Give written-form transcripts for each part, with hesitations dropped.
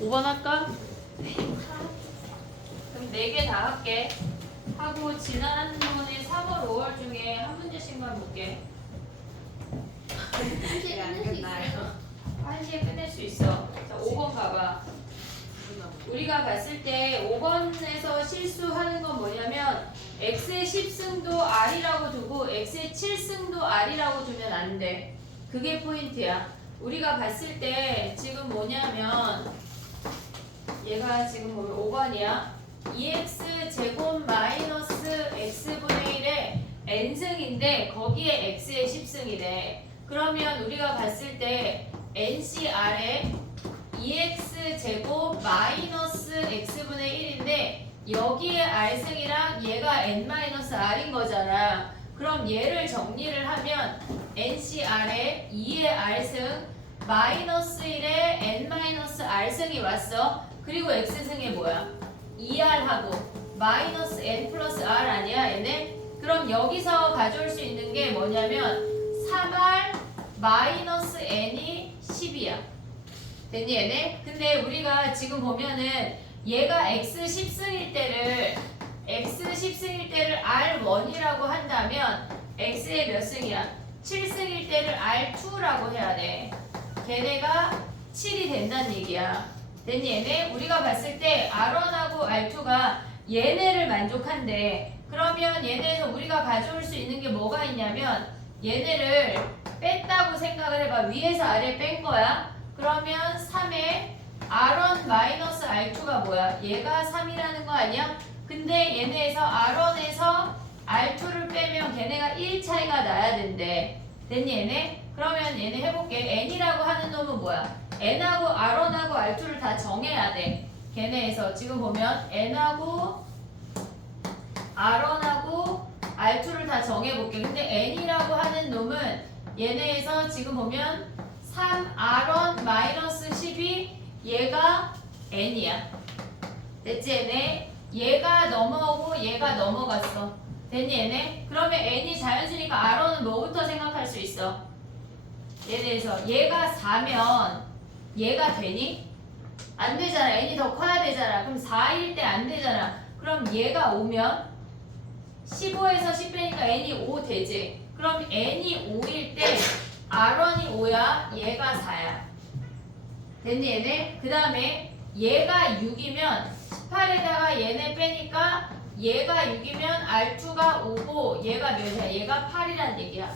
5번 할까? 그럼 4개 다 할게. 하고 지난번에 4번, 5월 중에 한 문제씩만 볼게. 한시에 끝낼 수 있어요. 1시에 끝낼 수 있어. 자, 5번 가봐. 우리가 봤을 때 5번에서 실수하는 건 뭐냐면 x의 10승도 r이라고 두고 x의 7승도 r이라고 두면 안 돼. 그게 포인트야. 우리가 봤을 때 지금 뭐냐면 얘가 지금 보면 5번이야. 2x 제곱 마이너스 x분의 1의 n승인데 거기에 x의 10승이래. 그러면 우리가 봤을 때 ncr에 2x 제곱 마이너스 x분의 1인데 여기에 r승이랑 얘가 n-r인 거잖아. 그럼 얘를 정리를 하면 ncr에 2의 r승 마이너스 1에 n-r승이 왔어. 그리고 x승이 뭐야? 2r하고 마이너스 n 플러스 r 아니야 얘네? 그럼 여기서 가져올 수 있는 게 뭐냐면 3r 마이너스 n이 10이야. 됐니 얘네? 근데 우리가 지금 보면은 얘가 x 10승일 때를 r1이라고 한다면 x의 몇 승이야? 7승일 때를 r2라고 해야 돼. 걔네가 7이 된다는 얘기야. 됐니 얘네? 우리가 봤을 때 r1하고 r2가 얘네를 만족한대. 그러면 얘네에서 우리가 가져올 수 있는 게 뭐가 있냐면 얘네를 뺐다고 생각을 해봐. 위에서 아래 뺀 거야. 그러면 3에 r1-r2가 뭐야? 얘가 3이라는 거 아니야? 근데 얘네에서 r1에서 r2를 빼면 걔네가 1 차이가 나야 된대. 됐니 얘네? 그러면 얘네 해볼게. n이라고 하는 놈은 뭐야? n하고 r1하고 r2를 다 정해야 돼. 걔네에서 지금 보면 n하고 r1하고 r2를 다 정해볼게. 근데 n이라고 하는 놈은 얘네에서 지금 보면 3r1-12 얘가 n이야. 됐지 얘네? 얘가 넘어오고 얘가 넘어갔어. 됐니 얘네? 그러면 n이 자연수니까 r1은 뭐부터 생각할 수 있어? 얘네에서 얘가 4면 얘가 되니? 안 되잖아. n이 더 커야 되잖아. 그럼 4일 때 안 되잖아. 그럼 얘가 5면 15에서 10 빼니까 n이 5 되지. 그럼 n이 5일 때 r1이 5야. 얘가 4야. 됐니 얘네? 그 다음에 얘가 6이면 18에다가 얘네 빼니까 얘가 6이면 r2가 5고 얘가 몇이야? 얘가 8이란 얘기야.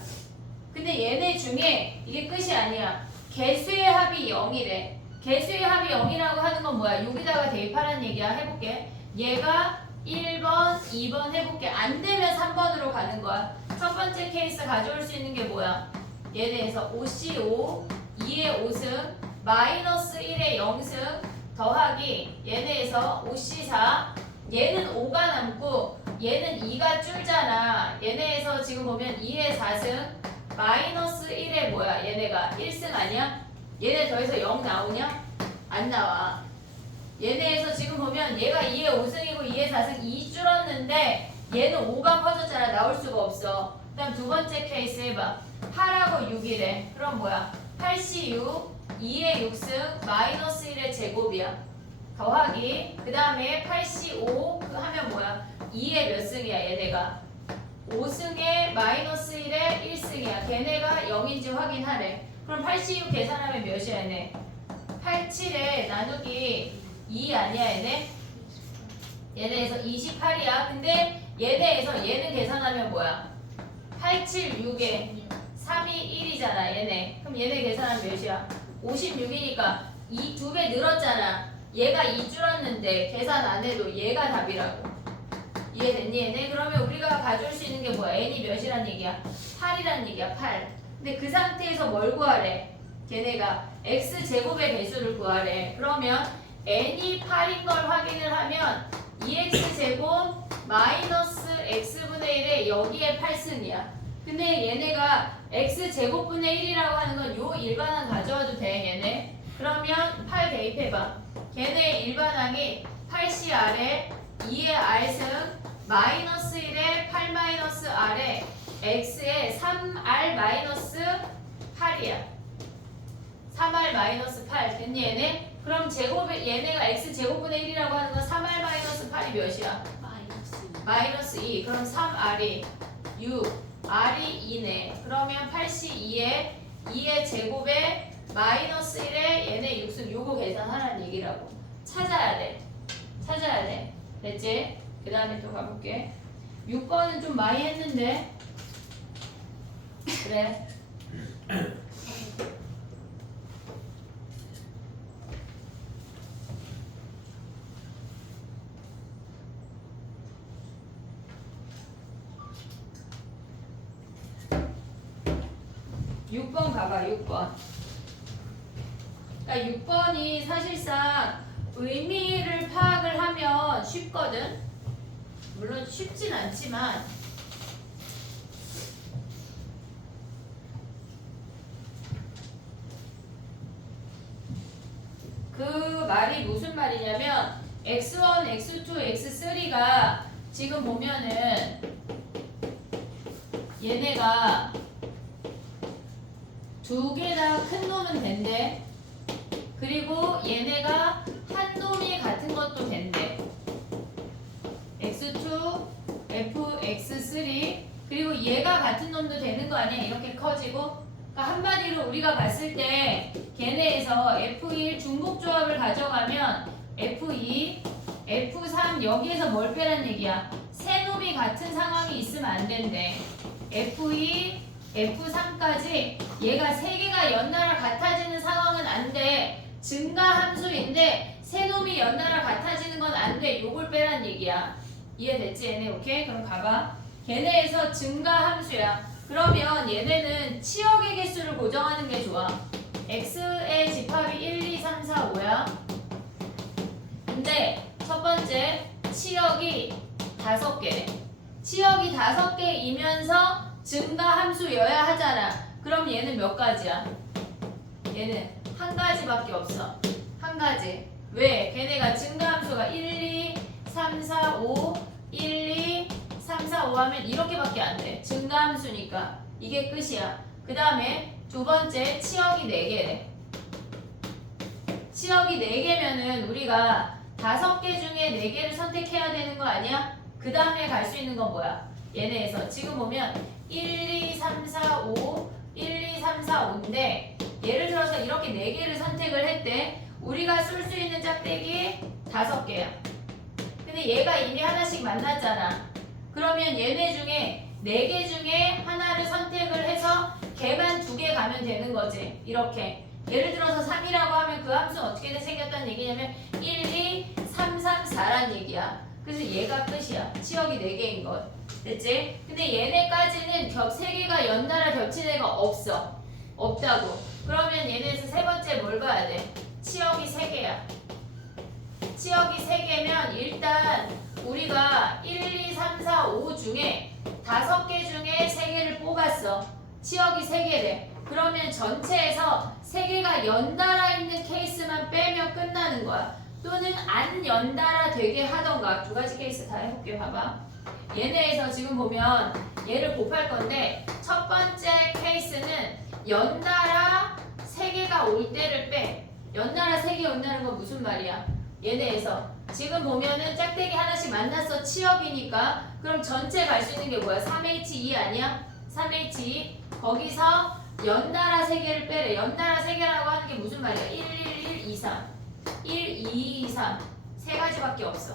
근데 얘네 중에 이게 끝이 아니야. 개수의 합이 0이래. 개수의 합이 0이라고 하는 건 뭐야? 여기다가 대입하라는 얘기야. 해볼게. 얘가 1번, 2번 해볼게. 안 되면 3번으로 가는 거야. 첫 번째 케이스 가져올 수 있는 게 뭐야? 얘네에서 5C5, 2의 5승, 마이너스 1의 0승, 더하기 얘네에서 5C4, 얘는 5가 남고 얘는 2가 줄잖아. 얘네에서 지금 보면 2의 4승, 마이너스 1의 뭐야? 얘네가 1승 아니야? 얘네 더해서 0 나오냐? 안 나와. 얘네에서 지금 보면 얘가 2의 5승이고 2의 4승 2 줄었는데 얘는 5가 커졌잖아. 나올 수가 없어. 그 다음 두 번째 케이스 해봐. 8하고 6이래. 그럼 뭐야? 8C6, 2의 6승, 마이너스 1의 제곱이야. 더하기 그 다음에 8C5 하면 뭐야? 2의 몇 승이야 얘네가? 5승에 마이너스 1의 1승이야. 걔네가 0인지 확인하래. 그럼 8C6 계산하면 몇이야 얘네? 87에 나누기 2 아니야 얘네? 얘네에서 28이야. 근데 얘네에서 얘는 계산하면 뭐야? 876에 3이 1이잖아 얘네. 그럼 얘네 계산하면 몇이야? 56이니까 이 2배 늘었잖아. 얘가 2 줄었는데 계산 안 해도 얘가 답이라고. 이해됐니 얘네? 그러면 우리가 가져올 수 있는 게 뭐야? n이 몇이란 얘기야? 8이란 얘기야. 8. 근데 그 상태에서 뭘 구하래? 걔네가 x제곱의 개수를 구하래. 그러면 n이 8인 걸 확인을 하면 2x제곱 마이너스 x분의 1에 여기에 8승이야. 근데 얘네가 x제곱분의 1이라고 하는 건 요 일반항 가져와도 돼 얘네. 그러면 8 대입해봐. 걔네 일반항이 8CR에 2의 r승 마이너스 1에 8 마이너스 r에 x에 3r 마이너스 8이야. 3r 마이너스 8 됐니 얘네? 그럼 제곱에 얘네가 x제곱분의 1이라고 하는 건 3r 마이너스 8이 몇이야? 마이너스 2. 그럼 3r이 6, r이 2네. 그러면 82에 2의 제곱에 마이너스 1에 얘네 6승 요거 계산하라는 얘기라고. 찾아야 돼. 찾아야 돼. 됐지? 그 다음에 또 가볼게. 6번은 좀 많이 했는데. 그래. 6번 가봐. 6번. 그러니까 6번이 사실상 의미를 파악을 하면 쉽거든. 물론 쉽진 않지만 그 말이 무슨 말이냐면 x1, x2, x3가 지금 보면은 얘네가 두 개 다 큰 놈은 된대. 그리고 얘네가 한 놈이 같은 것도 된대. x2, fx3 그리고 얘가 같은 놈도 되는 거 아니야? 이렇게 커지고. 그러니까 한마디로 우리가 봤을 때 걔네에서 F1 중복조합을 가져가면 F2, F3 여기에서 뭘 빼란 얘기야? 세 놈이 같은 상황이 있으면 안 된대. F2, F3까지 얘가 세 개가 연달아 같아지는 상황은 안 돼. 증가함수인데 세 놈이 연달아 같아지는 건 안 돼. 요걸 빼란 얘기야. 이해됐지 얘네? 오케이? 그럼 가봐. 걔네에서 증가함수야. 그러면 얘네는 치역의 개수를 고정하는 게 좋아. x의 집합이 1, 2, 3, 4, 5야. 근데 첫 번째 치역이 5개. 치역이 5개이면서 증가함수여야 하잖아. 그럼 얘는 몇 가지야? 얘는 한 가지밖에 없어. 한 가지. 왜? 걔네가 증가함수가 1, 2, 3, 4, 5, 1, 2, 3, 4, 5 하면 이렇게밖에 안 돼. 증가함수니까. 이게 끝이야. 그 다음에 두 번째 치역이 4개래. 치역이 4개면은 우리가 5개 중에 4개를 선택해야 되는 거 아니야? 그 다음에 갈 수 있는 건 뭐야? 얘네에서 지금 보면 1, 2, 3, 4, 5, 1, 2, 3, 4, 5인데 예를 들어서 이렇게 4개를 선택을 했대. 우리가 쓸 수 있는 짝대기 5개야. 근데 얘가 이미 하나씩 만났잖아. 그러면 얘네 중에 4개 중에 하나를 선택을 해서 걔만 2개 가면 되는 거지. 이렇게. 예를 들어서 3이라고 하면 그 함수는 어떻게 생겼다는 얘기냐면 1, 2, 3, 3, 4란 얘기야. 그래서 얘가 끝이야. 치역이 4개인 것. 됐지? 근데 얘네까지는 3개가 연달아 겹친 애가 없어. 없다고. 그러면 얘네에서 세 번째 뭘 봐야 돼? 치역이 3개야. 치역이 3개면 일단 우리가 1, 2, 3, 4, 5 중에 5개 중에 3개를 뽑았어. 치역이 3개래. 그러면 전체에서 3개가 연달아 있는 케이스만 빼면 끝나는 거야. 또는 안 연달아 되게 하던가. 2가지 케이스 다 해볼게. 봐봐. 얘네에서 지금 보면 얘를 곱할 건데 첫 번째 케이스는 연달아 3개가 올 때를 빼. 연달아 3개 온다는 건 무슨 말이야? 얘네에서 지금 보면은 짝대기 하나씩 만났어. 치역이니까. 그럼 전체 갈 수 있는 게 뭐야? 3H2 아니야? 3H2 거기서 연달아 3개를 빼래. 연달아 3개라고 하는 게 무슨 말이야? 1, 1, 1, 2, 3 1, 2, 2, 3 세 가지밖에 없어.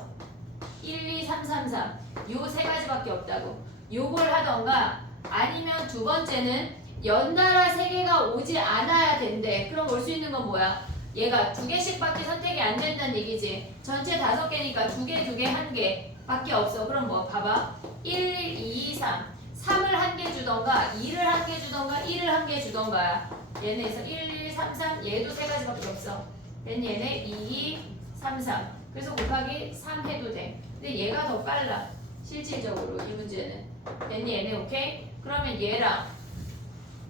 1, 2, 3, 3, 3 요 세 가지밖에 없다고. 요걸 하던가 아니면 두 번째는 연달아 3개가 오지 않아야 된대. 그럼 올 수 있는 건 뭐야? 얘가 2개씩밖에 선택이 안 된다는 얘기지. 전체 5개니까 2개, 2개, 1개 밖에 없어. 그럼 뭐 봐봐. 1, 1, 2, 3 3을 1개 주던가 2를 1개 주던가 1을 1개 주던가. 얘네에서 1, 1, 3, 3 얘도 3가지밖에 없어. then 얘네 2, 2, 3, 3 그래서 곱하기 3 해도 돼. 근데 얘가 더 빨라. 실질적으로 이 문제는. then 얘네 오케이? 그러면 얘랑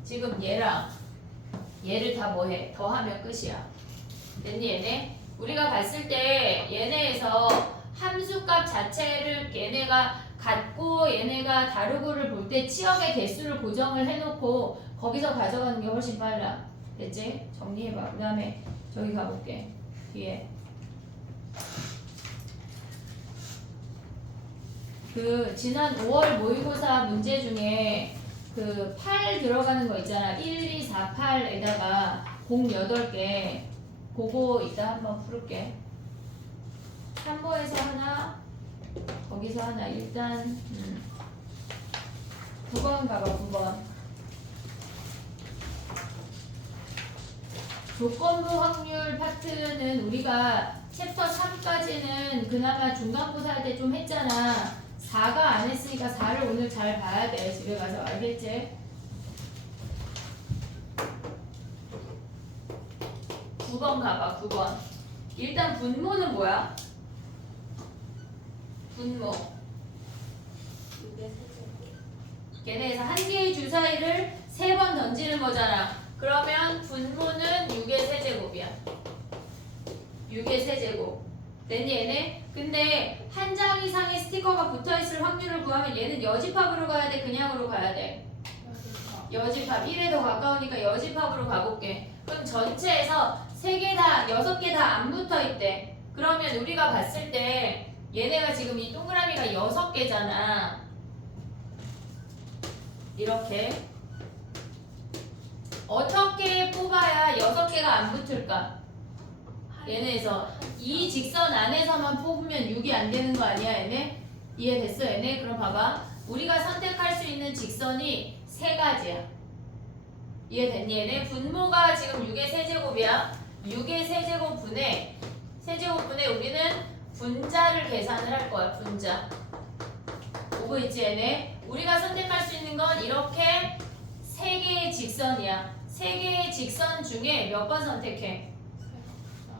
지금 얘랑 얘를 다 뭐해? 더하면 끝이야. then 얘네 우리가 봤을 때 얘네에서 함수값 자체를 얘네가 같고 얘네가 다르고를 볼 때 치역의 개수를 고정을 해놓고 거기서 가져가는 게 훨씬 빨라. 됐지? 정리해봐. 그 다음에 저기 가볼게. 뒤에. 그 지난 5월 모의고사 문제 중에 그 8 들어가는 거 있잖아. 1, 2, 4, 8에다가 공 8개. 그거 이따 한번 풀을게. 3번에서 하나, 거기서 하나. 일단 9번 가봐. 9번. 조건부 확률 파트는 우리가 챕터 3까지는 그나마 중간고사 할 때 좀 했잖아. 4가 안 했으니까 4를 오늘 잘 봐야 돼. 집에 가서. 알겠지? 9번 가봐. 9번. 일단 분모는 뭐야? 분모. 걔네에서 한 개의 주사위를 3번 던지는 거잖아. 그러면 분모는 6의 세제곱이야. 6의 세제곱. 됐니 얘네? 근데 한 장 이상의 스티커가 붙어있을 확률을 구하면 얘는 여집합으로 가야 돼? 그냥으로 가야 돼? 여집합. 1에 더 가까우니까 여집합으로 가볼게. 그럼 전체에서 3개 다, 6개 다 안 붙어있대. 그러면 우리가 봤을 때 얘네가 지금 이 동그라미가 6개잖아. 이렇게. 어떻게 뽑아야 6개가 안 붙을까? 얘네에서 이 직선 안에서만 뽑으면 6이 안 되는 거 아니야 얘네? 이해됐어 얘네? 그럼 봐봐. 우리가 선택할 수 있는 직선이 3가지야. 이해됐니 얘네? 분모가 지금 6의 세제곱이야. 6의 세제곱분에 우리는 분자를 계산을 할 거야. 분자. 오고 있지 얘네? 우리가 선택할 수 있는 건 이렇게 3개의 직선이야. 3개의 직선 중에 몇 번 선택해?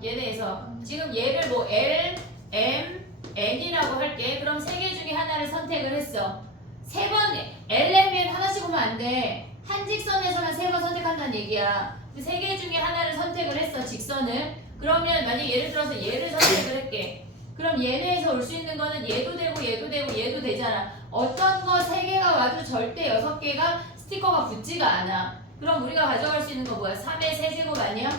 얘네에서 지금 얘를 뭐 L, M, N이라고 할게. 그럼 3개 중에 하나를 선택을 했어. 3번 L, M, N 하나씩 오면 안 돼. 한 직선에서만 3번 선택한다는 얘기야. 3개 중에 하나를 선택을 했어. 직선을. 그러면 만약 예를 들어서 얘를 선택을 할게. 그럼 얘네에서 올 수 있는 거는 얘도 되고 얘도 되고 얘도 되잖아. 어떤 거 3개가 와도 절대 6개가 스티커가 붙지가 않아. 그럼 우리가 가져갈 수 있는 거 뭐야? 3의 세제곱 아니야?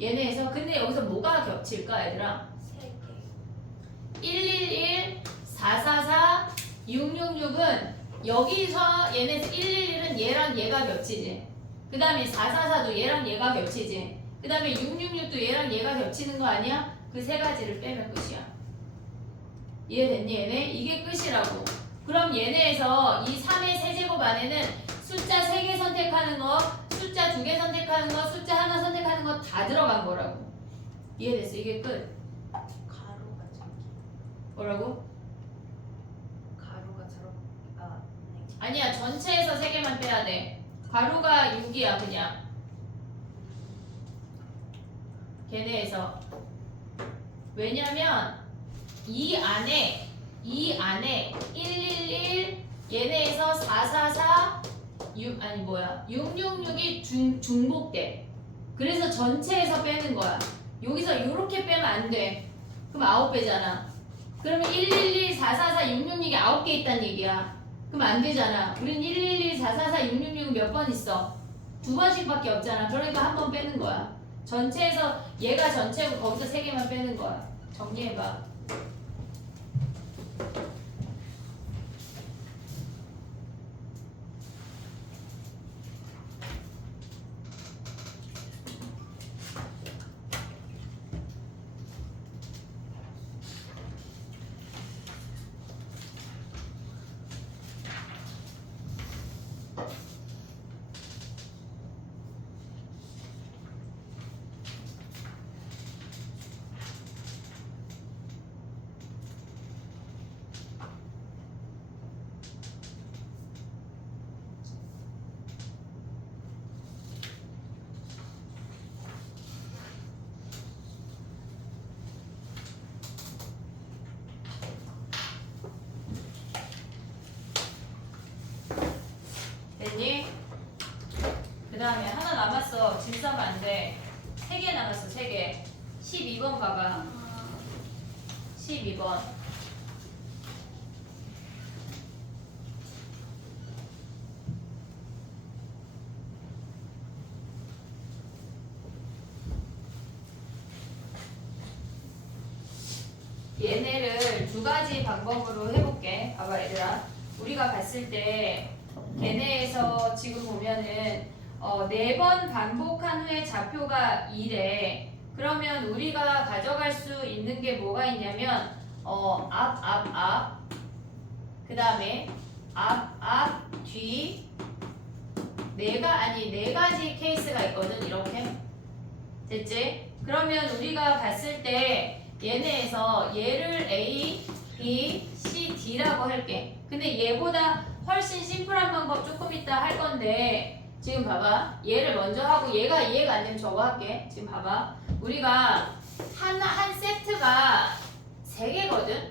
얘네에서. 근데 여기서 뭐가 겹칠까 얘들아? 3개. 111, 444, 666은 여기서 얘네에서 111은 얘랑 얘가 겹치지. 그 다음에 444도 얘랑 얘가 겹치지. 그 다음에 666도 얘랑 얘가 겹치는 거 아니야? 그 3가지를 빼면 끝이야. 이해됐니 얘네? 이게 끝이라고. 그럼 얘네에서 이 3의 세제곱 안에는 숫자 3개 선택하는 거, 숫자 2개 선택하는 거, 숫자 하나 선택하는 거 다 들어간 거라고. 이해됐어? 이게 끝. 가로가 저기. 뭐라고? 가로가 저렇게. 네. 아니야. 전체에서 3개만 빼야 돼. 가로가 6이야 그냥. 걔네에서. 왜냐면 이 안에 111 얘네에서 444 666이 중복돼. 그래서 전체에서 빼는 거야. 여기서 이렇게 빼면 안 돼. 그럼 9배잖아. 그러면 111 444 666이 9개 있다는 얘기야. 그럼 안 되잖아. 우린 111 444 666은 몇 번 있어? 2번씩밖에 없잖아. 그러니까 한 번 빼는 거야. 전체에서 얘가 전체고 거기서 3개만 빼는 거야. 정리해봐. 됐니? 그 다음에 하나 남았어. 짐 싸면 안 돼. 3개 남았어. 3개. 12번 봐봐. 12번. 얘네를 두 가지 방법으로 해볼게. 봐봐 얘들아. 우리가 봤을 때 걔네에서 지금 보면은 4번 반복한 후에 좌표가 2래. 그러면 우리가 가져갈 수 있는 게 뭐가 있냐면 앞 그 다음에 앞 뒤 네 가지 케이스가 있거든. 이렇게 됐지? 그러면 우리가 봤을 때 얘네에서 얘를 A, B, C, D라고 할게. 근데 얘보다 훨씬 심플한 방법 조금 이따 할 건데 지금 봐봐. 얘를 먼저 하고 얘가 이해가 안 되면 저거 할게. 지금 봐봐. 우리가 한 세트가 3개거든?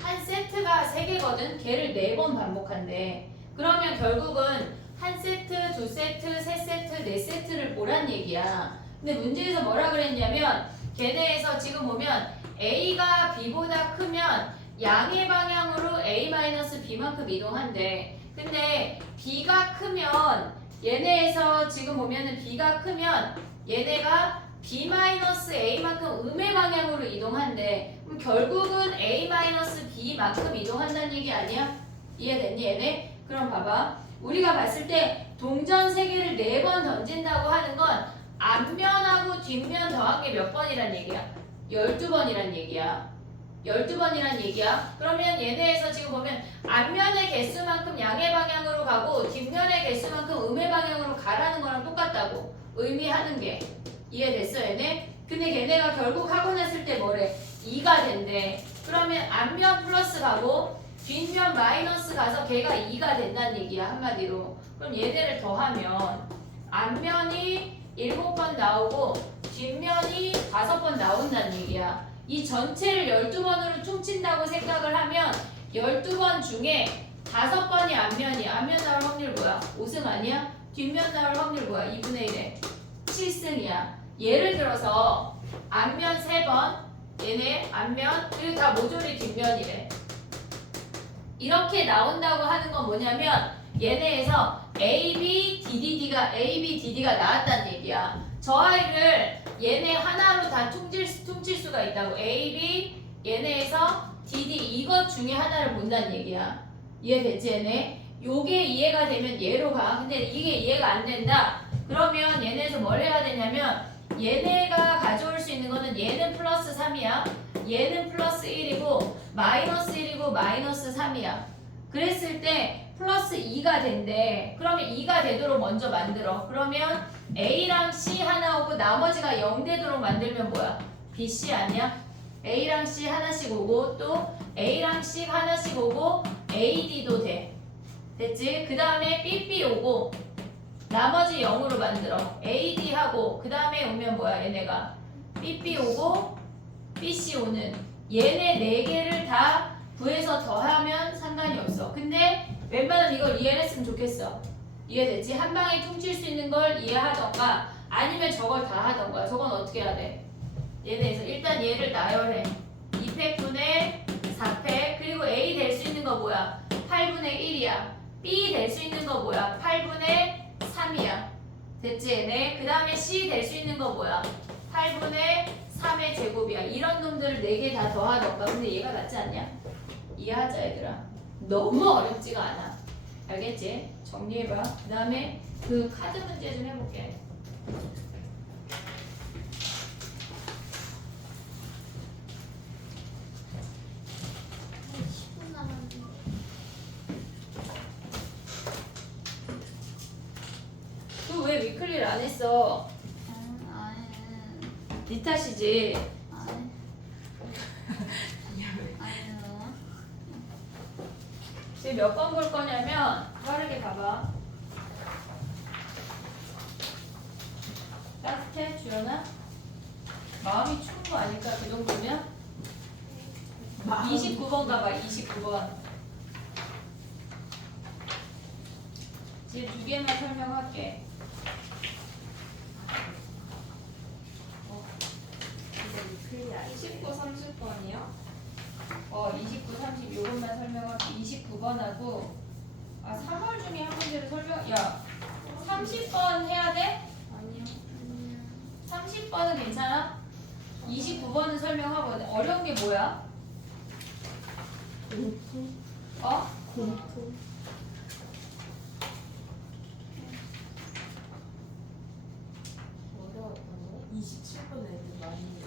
한 세트가 3개거든? 걔를 4번 반복한대. 그러면 결국은 한 세트, 2세트, 3세트, 4세트를 보란 얘기야. 근데 문제에서 뭐라 그랬냐면 걔네에서 지금 보면 A가 B보다 크면 양의 방향으로 A-B만큼 이동한대. 근데 B가 크면 얘네에서 지금 보면은 B가 크면 얘네가 B-A만큼 음의 방향으로 이동한대. 그럼 결국은 A-B만큼 이동한다는 얘기 아니야? 이해됐니 얘네? 그럼 봐봐. 우리가 봤을 때 동전 3개를 4번 던진다고 하는 건 앞면하고 뒷면 더한 게 몇 번이란 얘기야? 12번이란 얘기야. 12번이란 얘기야. 그러면 얘네에서 지금 보면 앞면의 개수만큼 양의 방향으로 가고 뒷면의 개수만큼 음의 방향으로 가라는 거랑 똑같다고 의미하는 게. 이해됐어 얘네? 근데 걔네가 결국 하고 났을 때 뭐래? 2가 된대. 그러면 앞면 플러스 가고 뒷면 마이너스 가서 걔가 2가 된다는 얘기야 한마디로. 그럼 얘네를 더하면 앞면이 7번 나오고 뒷면이 5번 나온다는 얘기야. 이 전체를 12번으로 퉁친다고 생각을 하면 12번 중에 5번이 앞면이야. 앞면 나올 확률 뭐야? 5승 아니야? 뒷면 나올 확률 뭐야? 2분의 1에 7승이야. 예를 들어서 앞면 3번, 얘네 앞면, 그리고 다 모조리 뒷면이래. 이렇게 나온다고 하는 건 뭐냐면 얘네에서 A, B, DD가 나왔다는 얘기야. 저 아이를 얘네 하나로 다 퉁칠 수가 있다고. A, B, 얘네에서 DD 이것 중에 하나를 본다는 얘기야. 이해됐지 얘네? 요게 이해가 되면 얘로 가. 근데 이게 이해가 안 된다. 그러면 얘네에서 뭘 해야 되냐면 얘네가 가져올 수 있는 거는 얘는 플러스 3이야. 얘는 플러스 1이고 마이너스 1이고 마이너스 3이야. 그랬을 때 플러스 2가 된대. 그러면 2가 되도록 먼저 만들어. 그러면 A랑 C 하나 오고 나머지가 0 되도록 만들면 뭐야? BC 아니야? A랑 C 하나씩 오고 또 A랑 C 하나씩 오고 AD도 돼. 됐지? 그 다음에 BB 오고 나머지 0으로 만들어. AD 하고 그 다음에 오면 뭐야 얘네가? BB 오고 BC 오는 얘네 4개를 다 구해서 더하면 상관이 없어. 근데 웬만하면 이걸 이해했으면 좋겠어. 이해됐지? 한 방에 퉁칠 수 있는 걸 이해하던가 아니면 저걸 다 하던가. 저건 어떻게 해야 돼? 얘네에서 일단 얘를 나열해. 2팩분의 4팩 그리고 A 될 수 있는 거 뭐야? 8분의 1이야. B 될 수 있는 거 뭐야? 8분의 3이야. 됐지 얘네? 그 다음에 C 될 수 있는 거 뭐야? 8분의 3의 제곱이야. 이런 놈들을 4개 다 더하던가. 근데 얘가 낫지 않냐? 이해하자 얘들아. 너무 어렵지가 않아. 알겠지? 정리해봐. 그 다음에 그 카드 문제 좀 해볼게. 그 왜 위클리를 안 했어? 네 탓이지. 지금 몇 번 볼 거냐면 빠르게 봐봐. 따뜻해 주연아? 마음이 추운 거 아닐까 그 정도면? 29번 가봐. 29번. 지금 2개만 설명할게. 29, 30번이요? 29, 30 요것만 설명할게. 29번하고 3월 중에 한 문제를 야 30번 해야 돼? 아니요. 30번은 괜찮아? 29번은 설명하고 어려운 게 뭐야? 공통. 어? 공통. 어려웠던 거? 27번 애들 많이.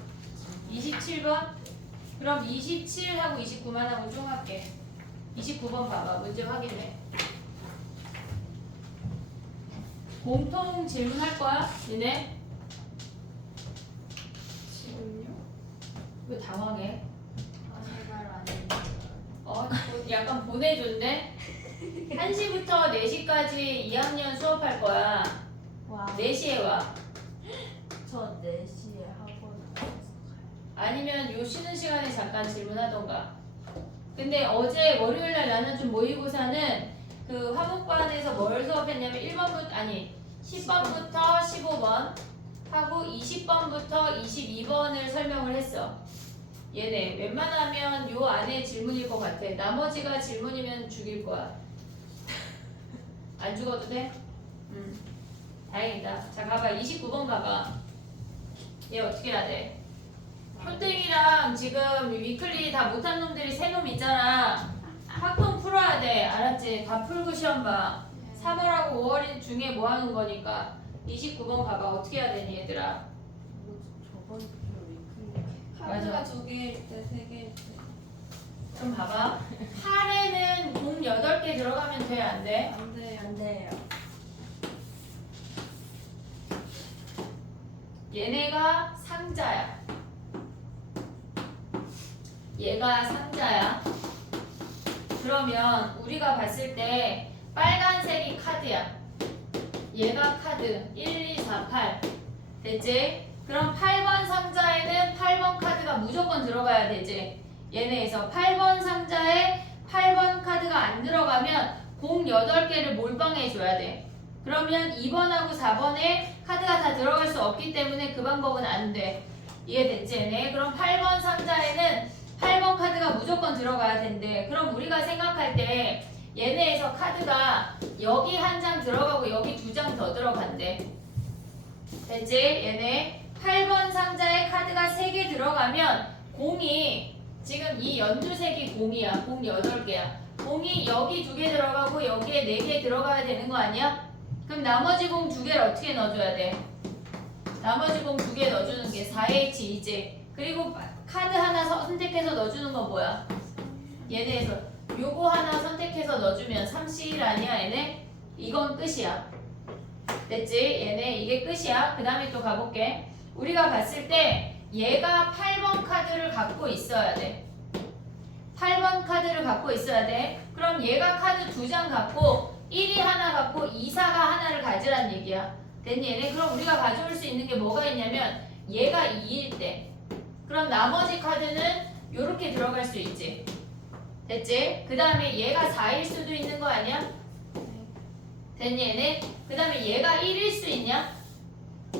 27번? 그럼 27하고 29만 하고 좀 할게. 29번 봐봐. 문제 확인해. 공통 질문할 거야? 니네? 지금요? 왜 당황해? 제발 안 해. 약간 보내준대? 1시부터 4시까지 2학년 수업할 거야. 와. 4시에 와. 저 4시에 학원 가서 아니면 요 쉬는 시간에 잠깐 질문하던가. 근데 어제 월요일날 나는 좀 모의고사는 그 화목반에서 뭘 수업했냐면 1번부터 아니 10번부터 15번 하고 20번부터 22번을 설명을 했어. 얘네 웬만하면 요 안에 질문일 것 같아. 나머지가 질문이면 죽일 거야. 안 죽어도 돼? 다행이다. 자 가봐. 29번 가봐. 얘 어떻게 해야 돼? 효땡이랑 지금 위클리 다 못한 놈들이 3놈 있잖아. 학통 풀어야 돼. 알았지? 다 풀고 시험 봐. 3월하고 5월 중에 뭐 하는 거니까. 29번 가봐. 어떻게 해야 되니 얘들아? 저번 주 위클리. 카드가 2개일 때, 3개일 때. 좀 봐봐. 8에는 공 8개 들어가면 돼? 안 돼? 안 돼요. 안 돼요. 얘네가 상자야. 얘가 상자야. 그러면 우리가 봤을 때 빨간색이 카드야. 얘가 카드 1, 2, 4, 8 됐지? 그럼 8번 상자에는 8번 카드가 무조건 들어가야 되지. 얘네에서 8번 상자에 8번 카드가 안 들어가면 공 8개를 몰빵해 줘야 돼. 그러면 2번하고 4번에 카드가 다 들어갈 수 없기 때문에 그 방법은 안 돼. 이해됐지 얘네? 그럼 8번 상자에는 8번 카드가 무조건 들어가야 된대. 그럼 우리가 생각할 때 얘네에서 카드가 여기 한 장 들어가고 여기 2장 더 들어간대. 됐지? 얘네 8번 상자에 카드가 3개 들어가면 공이 지금 이 연두색이 공이야. 공 8개야. 공이 여기 2개 들어가고 여기에 4개 들어가야 되는 거 아니야? 그럼 나머지 공 2개를 어떻게 넣어줘야 돼? 나머지 공 2개 넣어주는 게 4H2J. 그리고 카드 하나 선택해서 넣어주는 건 뭐야? 얘네에서 요거 하나 선택해서 넣어주면 3C1 아니야 얘네? 이건 끝이야. 됐지? 얘네 이게 끝이야. 그 다음에 또 가볼게. 우리가 봤을 때 얘가 8번 카드를 갖고 있어야 돼. 8번 카드를 갖고 있어야 돼. 그럼 얘가 카드 2장 갖고 1이 하나 갖고 2, 4가 하나를 가지란 얘기야. 됐니 얘네? 그럼 우리가 가져올 수 있는 게 뭐가 있냐면 얘가 2일 때 그럼 나머지 카드는 요렇게 들어갈 수 있지. 됐지? 그 다음에 얘가 4일 수도 있는 거 아니야? 됐니 얘네? 그 다음에 얘가 1일 수 있냐?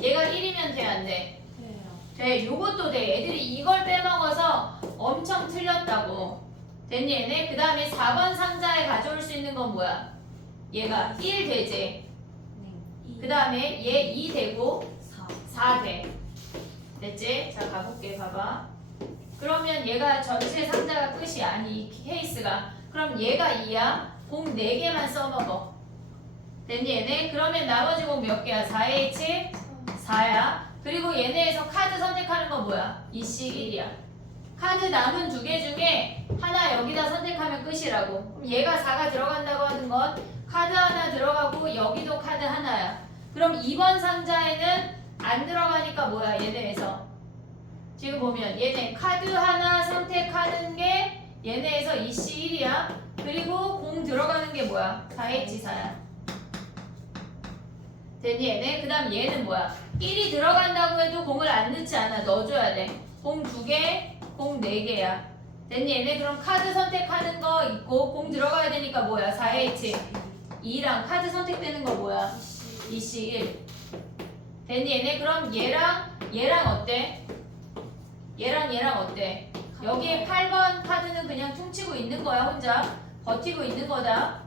얘가 1이면 돼 안 돼? 돼요. 돼. 요것도 돼. 애들이 이걸 빼먹어서 엄청 틀렸다고. 됐니 얘네? 그 다음에 4번 상자에 가져올 수 있는 건 뭐야? 얘가 1 되지. 네. 그 다음에 얘 2 되고 4. 4 돼. 됐지? 자 가볼게. 봐봐. 그러면 얘가 전체 상자가 끝이야. 아니 이 케이스가. 그럼 얘가 2야. 공 4개만 써먹어. 됐니 얘네? 그러면 나머지 공 몇 개야? 4H 4야. 그리고 얘네에서 카드 선택하는 건 뭐야? 2씩 1이야. 카드 남은 2개 중에 하나 여기다 선택하면 끝이라고. 그럼 얘가 4가 들어간다고 하는 건 카드 하나 들어가고 여기도 카드 하나야. 그럼 2번 상자에는 안 들어가니까 뭐야 얘네에서. 지금 보면 얘네 카드 하나 선택하는 게 얘네에서 2C 1이야. 그리고 공 들어가는 게 뭐야? 4H4야. 됐니 얘네? 그 다음 얘는 뭐야? 1이 들어간다고 해도 공을 안 넣지 않아. 넣어줘야 돼. 공 2개, 공 4개야. 됐니 얘네? 그럼 카드 선택하는 거 있고 공 들어가야 되니까 뭐야? 4H 2랑 카드 선택되는 거 뭐야? 2C 1. 됐니 얘네? 그럼 얘랑 어때? 얘랑 어때? 여기에 8번 카드는 그냥 퉁치고 있는 거야 혼자. 버티고 있는 거다.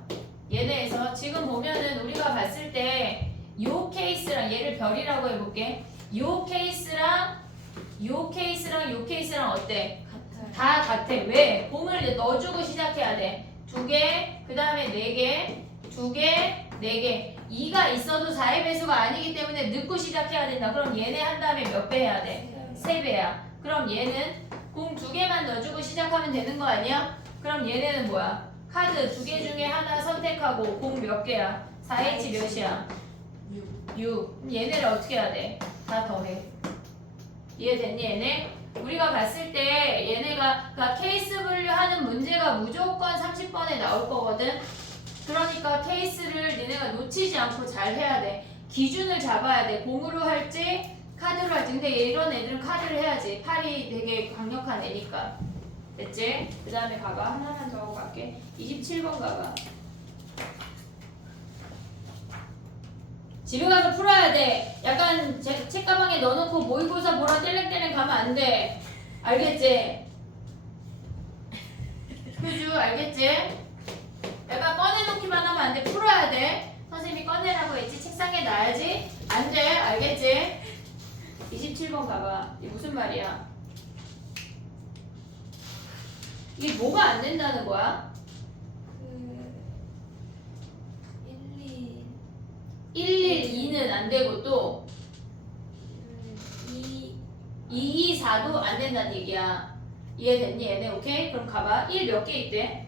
얘네에서 지금 보면은 우리가 봤을 때 요 케이스랑 얘를 별이라고 해볼게. 요 케이스랑 요 케이스랑 요 케이스랑 어때? 같아요. 다 같아. 왜? 공을 이제 넣어주고 시작해야 돼. 2개, 그 다음에 4개, 2개, 4개. 2가 있어도 4의 배수가 아니기 때문에 넣고 시작해야 된다. 그럼 얘네 한 다음에 몇 배 해야 돼? 3배야. 그럼 얘는 공 2개만 넣어주고 시작하면 되는 거 아니야? 그럼 얘네는 뭐야? 카드 2개 중에 하나 선택하고 공 몇 개야? 4H 몇이야? 6. 그럼 얘네를 어떻게 해야 돼? 다 더해. 이해됐니 얘네? 우리가 봤을 때 얘네가 그러니까 케이스 분류하는 문제가 무조건 30번에 나올 거거든. 그러니까 케이스를 니네가 놓치지 않고 잘 해야 돼. 기준을 잡아야 돼. 공으로 할지 카드로 할지. 근데 이런 애들은 카드를 해야지. 팔이 되게 강력한 애니까. 됐지? 그 다음에 가봐. 하나만 더 하고 갈게. 27번 가봐. 집에 가서 풀어야 돼. 약간 책가방에 넣어놓고 모의고사 보러 떼랭떼랭 가면 안 돼. 알겠지? 효주 알겠지? 약간 꺼내놓기만 하면 안 돼. 풀어야 돼. 선생님이 꺼내라고 했지. 책상에 놔야지. 안 돼. 알겠지? 27번 가봐. 이게 무슨 말이야? 이게 뭐가 안 된다는 거야? 그 112는 안 되고 또 224도 안 된다는 얘기야. 이해됐니 얘네? 오케이? 그럼 가봐. 1 몇 개 있대?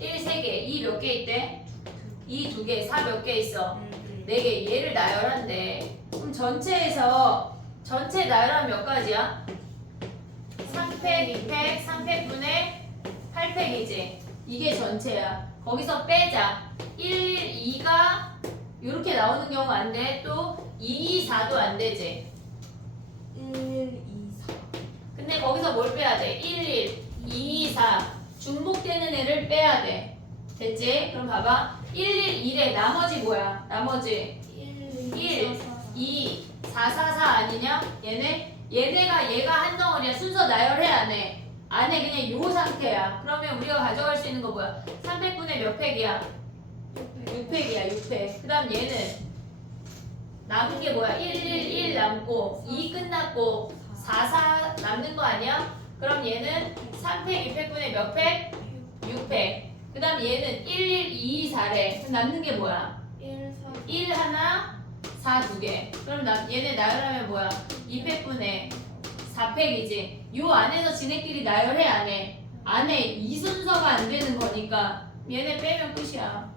3개. 1 3개. 2 몇 개 있대? 2 2개. 4 몇 개 있어? 4개. 4개. 얘를 나열한대. 그럼 전체에서 전체 나열하면 몇 가지야? 3팩, 2팩, 3팩분의 8팩이지. 이게 전체야. 거기서 빼자. 1, 2가 이렇게 나오는 경우 안 돼. 또 2, 4도 안 되지. 1, 2, 4. 근데 거기서 뭘 빼야 돼? 1, 2, 4. 중복되는 애를 빼야 돼. 됐지? 그럼 봐봐. 1, 1, 1에 나머지 뭐야? 나머지 1, 2, 4, 4, 4 아니냐? 얘네가 얘가 한 덩어리야. 순서 나열해 안 해? 안 해. 그냥 요 상태야. 그러면 우리가 가져갈 수 있는 거 뭐야? 300분의 몇 팩이야? 6팩이야. 6팩. 그 다음 얘는 남은 게 뭐야? 1, 1, 1 남고 2 끝났고 4, 4 남는 거 아니야? 그럼 얘는 3팩, 2팩분의 몇 팩? 6팩. 그 다음 얘는 1, 1, 2, 4래. 그럼 남는 게 뭐야? 1 하나, 4 두 개. 그럼 얘네 나열하면 뭐야? 2팩분의 4팩이지. 요 안에서 지네끼리 나열해 안 해? 안 해. 이 순서가 안 되는 거니까 얘네 빼면 끝이야.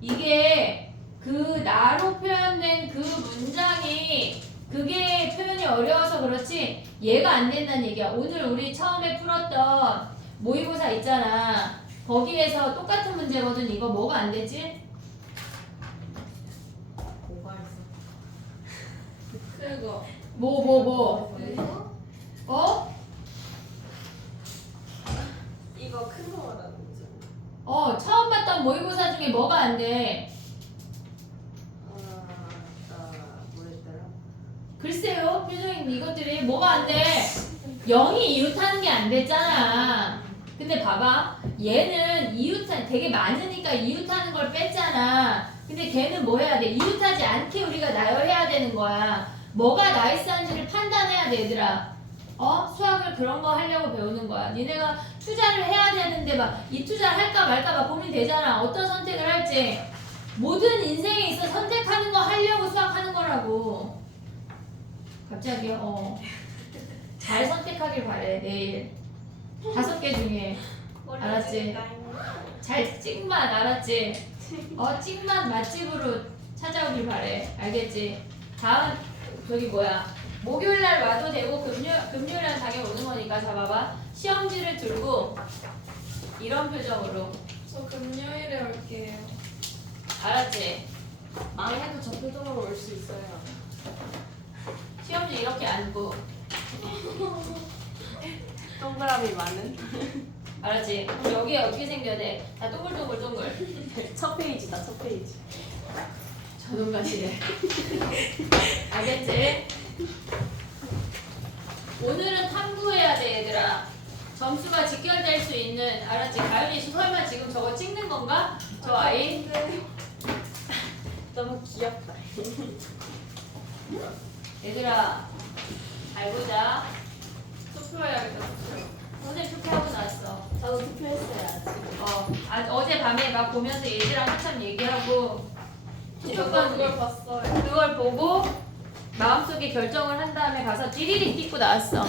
이게 그 나로 표현된 그 문장이 그게 표현이 어려워서 그렇지 얘가 안 된다는 얘기야. 오늘 우리 처음에 풀었던 모의고사 있잖아. 거기에서 똑같은 문제거든. 이거 뭐가 안 되지? 뭐가 있어? 그거 뭐? 그거 어? 이거 큰 거 말하는 거죠? 처음 봤던 모의고사 중에 뭐가 안 돼? 뭐였더라? 글쎄요, 표정님 이것들이 뭐가 안 돼? 0이 이웃하는 게 안 됐잖아. 근데 봐봐, 얘는 이웃하 되게 많으니까 이웃하는 걸 뺐잖아. 근데 걔는 뭐 해야 돼? 이웃하지 않게 우리가 나열해야 되는 거야. 뭐가 나이스한지를 판단해야 돼, 얘들아. 수학을 그런 거 하려고 배우는 거야. 니네가 투자를 해야 되는데 막 이 투자를 할까 말까 막 고민되잖아. 어떤 선택을 할지. 모든 인생에 있어 선택하는 거 하려고 수학하는 거라고. 갑자기 잘 선택하길 바래. 내일 5개 중에 알았지? 잘 찍맛 알았지? 찍맛 맛집으로 찾아오길 바래. 알겠지? 다음 저기 뭐야? 목요일날 와도 되고 금요일날 당연히 오는 거니까 잡아봐. 시험지를 들고 이런 표정으로. 저 금요일에 올게요. 알았지? 망해도 저 표정으로 올 수 있어요. 시험지 이렇게 앉고. 동그라미 많은? 알았지? 그럼 여기에 어떻게 생겨야 돼? 다 동글동글동글. 첫 페이지다, 첫 페이지. 저놈같이래. 알겠지? 오늘은 탐구해야 돼, 얘들아. 점수가 직결될 수 있는. 알았지? 가연이 설마 지금 저거 찍는 건가? 저 아이? 너무 귀엽다. 얘들아, 잘 보자. 투표해야겠다. 투표. 선생님 투표하고 나왔어. 나도 투표했어요 아직. 어제 밤에 막 보면서 예지랑 한참 얘기하고 무조건 그걸 봤어요. 그걸 보고 마음속에 결정을 한 다음에 가서 찌리리 띠고 나왔어.